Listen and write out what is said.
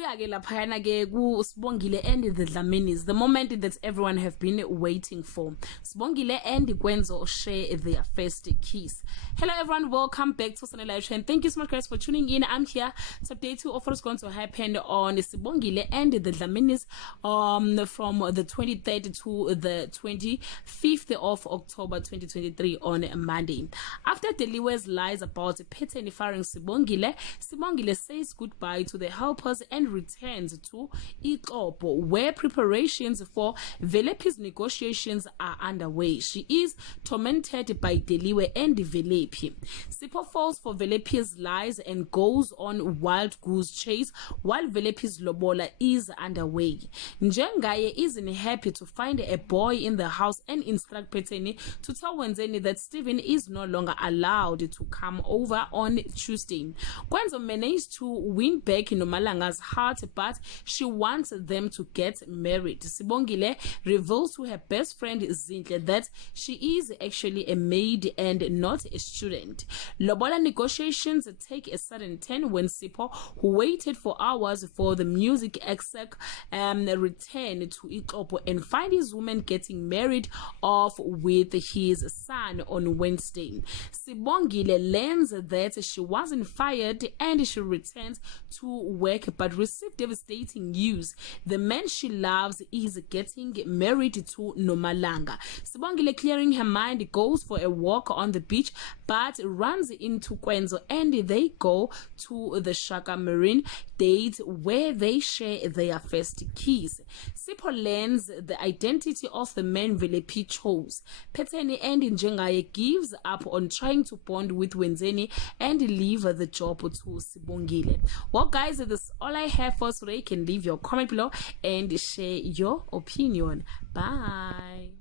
Sibuya ke laphayana ke ku Sibongile and the Dlaminis, the moment that everyone have been waiting for. Sibongile and Kwenzo share their first kiss. Hello everyone, welcome back to Sunday Live Show. Thank you so much guys for tuning in. I'm here to update you of what's going to happen on Sibongile and the Dlaminis from the 23rd to the 25th of October 2023 on Monday. After Dlaminis lies about Peteni firing Sibongile, Sibongile says goodbye to the helpers and returns to Ikopo, where preparations for Velepi's negotiations are underway. She is tormented by Deliwe and Velepi. Sipho falls for Velepi's lies and goes on wild goose chase while Velepi's lobola is underway. Njengaye isn't happy to find a boy in the house and instruct Peteni to tell Wenzeni that Stephen is no longer allowed to come over on Tuesday. Kwenzo managed to win back Nomalanga's heart, but she wants them to get married. Sibongile reveals to her best friend Zinhle that she is actually a maid and not a student. Lobola negotiations take a sudden turn when Sipho, who waited for hours for the music exec, return to Ikopo and find his woman getting married off with his son on Wednesday. Sibongile learns that she wasn't fired and she returns to work but received devastating news. The man she loves is getting married to Nomalanga. Sibongile, clearing her mind, goes for a walk on the beach but runs into Kwenzo and they go to the Shaka Marine date where they share their first kiss. Sipho learns the identity of the man Velepi chose. Peteni and Njengaye gives up on trying to bond with Wenzeni and leave the job to Sibongile. Well guys, this is all I have for today. You can leave your comment below and share your opinion. Bye.